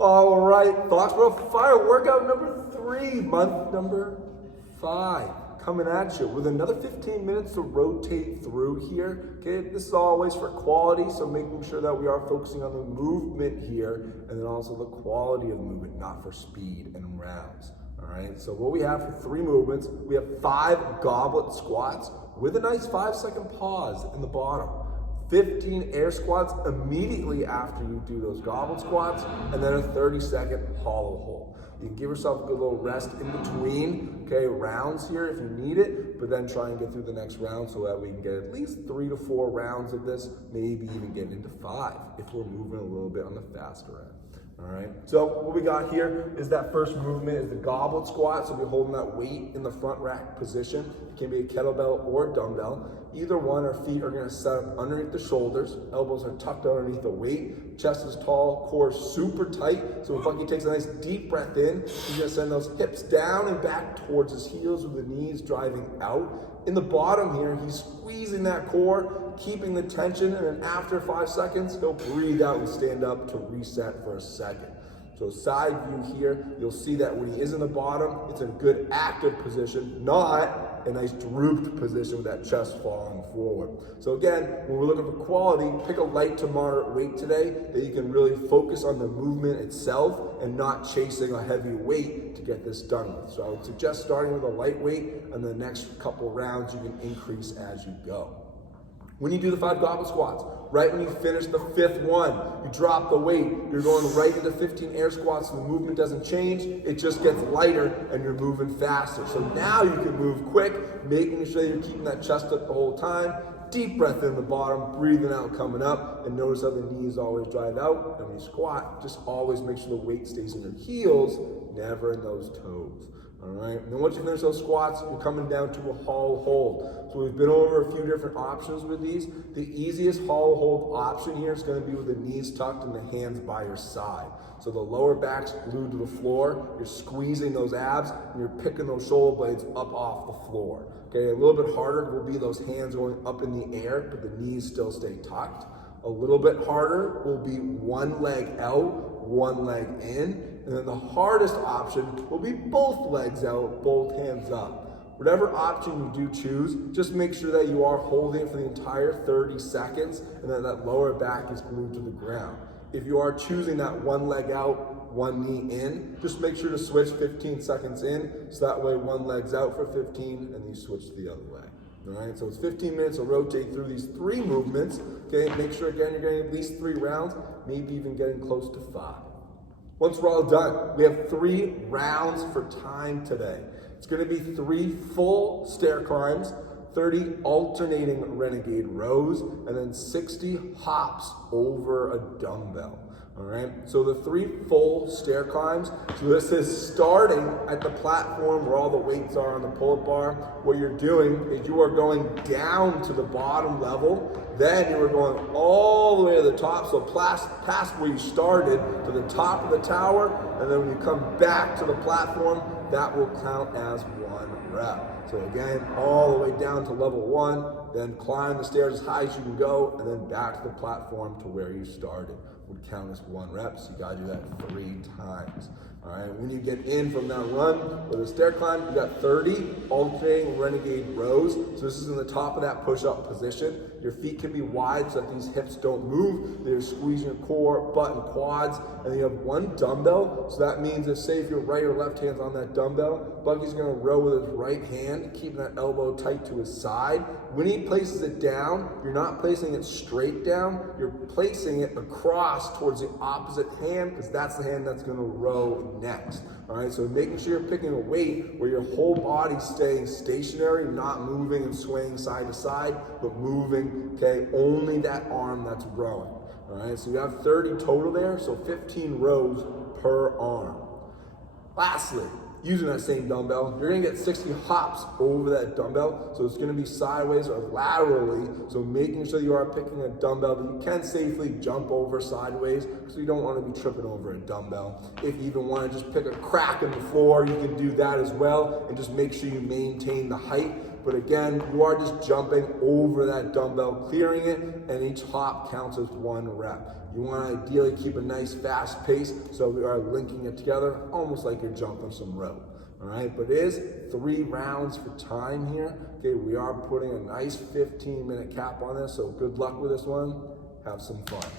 All right, Foxborough Fire workout number 3, month number 5, coming at you with another 15 minutes to rotate through here. Okay, this is always for quality, so making sure that we are focusing on the movement here and then also the quality of movement, not for speed and rounds. All right, so what we have for 3 movements, we have 5 goblet squats with a nice 5-second pause in the bottom. 15 air squats immediately after you do those goblet squats, and then a 30-second hollow hold. You can give yourself a good little rest in between, okay, rounds here if you need it, but then try and get through the next round so that we can get at least 3 to 4 rounds of this, maybe even get into 5 if we're moving a little bit on the faster end. All right, so what we got here is that first movement is the goblet squat. So we're holding that weight in the front rack position. It can be a kettlebell or a dumbbell. Either one, our feet are gonna set up underneath the shoulders. Elbows are tucked underneath the weight. Chest is tall, core is super tight. So when Funky takes a nice deep breath in, he's gonna send those hips down and back towards his heels with the knees driving out. In the bottom here, he's squeezing that core, keeping the tension, and then after 5 seconds, he'll breathe out and stand up to reset for a second. So side view here, you'll see that when he is in the bottom, it's in a good active position, not a nice drooped position with that chest falling forward. So again, when we're looking for quality, pick a light to moderate weight today that you can really focus on the movement itself and not chasing a heavy weight to get this done with. So I would suggest starting with a light weight, and the next couple rounds you can increase as you go. When you do the 5 goblet squats, right when you finish the 5th one, you drop the weight, you're going right into 15 air squats, and the movement doesn't change, it just gets lighter and you're moving faster. So now you can move quick, making sure you're keeping that chest up the whole time. Deep breath in the bottom, breathing out, coming up, and notice how the knees always drive out. And when you squat, just always make sure the weight stays in your heels, never in those toes. All right, and then once you finish those squats, you're coming down to a hollow hold. So we've been over a few different options with these. The easiest hollow hold option here is going to be with the knees tucked and the hands by your side. So the lower back's glued to the floor, you're squeezing those abs, and you're picking those shoulder blades up off the floor. Okay, a little bit harder will be those hands going up in the air, but the knees still stay tucked. A little bit harder will be one leg out, one leg in. And then the hardest option will be both legs out, both hands up. Whatever option you do choose, just make sure that you are holding it for the entire 30 seconds and that that lower back is glued to the ground. If you are choosing that one leg out, one knee in, just make sure to switch 15 seconds in, so that way one leg's out for 15 and you switch to the other leg. All right, so it's 15 minutes to rotate through these 3 movements. Okay, make sure again you're getting at least 3 rounds, maybe even getting close to 5. Once we're all done, we have 3 rounds for time today. It's gonna be 3 full stair climbs, 30 alternating renegade rows, and then 60 hops over a dumbbell. All right, so the 3 full stair climbs. So this is starting at the platform where all the weights are on the pull-up bar. What you're doing is you are going down to the bottom level, then you are going all the way to the top, so past where you started to the top of the tower, and then when you come back to the platform, that will count as 1 rep. So again, all the way down to level 1, then climb the stairs as high as you can go, and then back to the platform to where you started. Would count as 1 rep, so you gotta do that 3 times. All right, when you get in from that run or the stair climb, you got 30 alternating renegade rows. So this is in the top of that push-up position. Your feet can be wide so that these hips don't move. They're squeezing your core, butt, and quads. And then you have 1 dumbbell. So that means if, say, if your right or left hand's on that dumbbell, Bucky's gonna row with his right hand, keeping that elbow tight to his side. When he places it down, you're not placing it straight down, you're placing it across towards the opposite hand, because that's the hand that's gonna row next. All right, so making sure you're picking a weight where your whole body's staying stationary, not moving and swaying side to side, but moving, okay, only that arm that's rowing. All right, so you have 30 total there, so 15 rows per arm. Lastly, using that same dumbbell, you're gonna get 60 hops over that dumbbell. So it's gonna be sideways or laterally. So making sure you are picking a dumbbell that you can safely jump over sideways, because you don't wanna be tripping over a dumbbell. If you even wanna just pick a crack in the floor, you can do that as well, and just make sure you maintain the height. But again, you are just jumping over that dumbbell, clearing it, and each hop counts as 1 rep. You want to ideally keep a nice fast pace, so we are linking it together almost like you're jumping some rope. All right, but it is 3 rounds for time here. Okay, we are putting a nice 15-minute cap on this, so good luck with this one. Have some fun.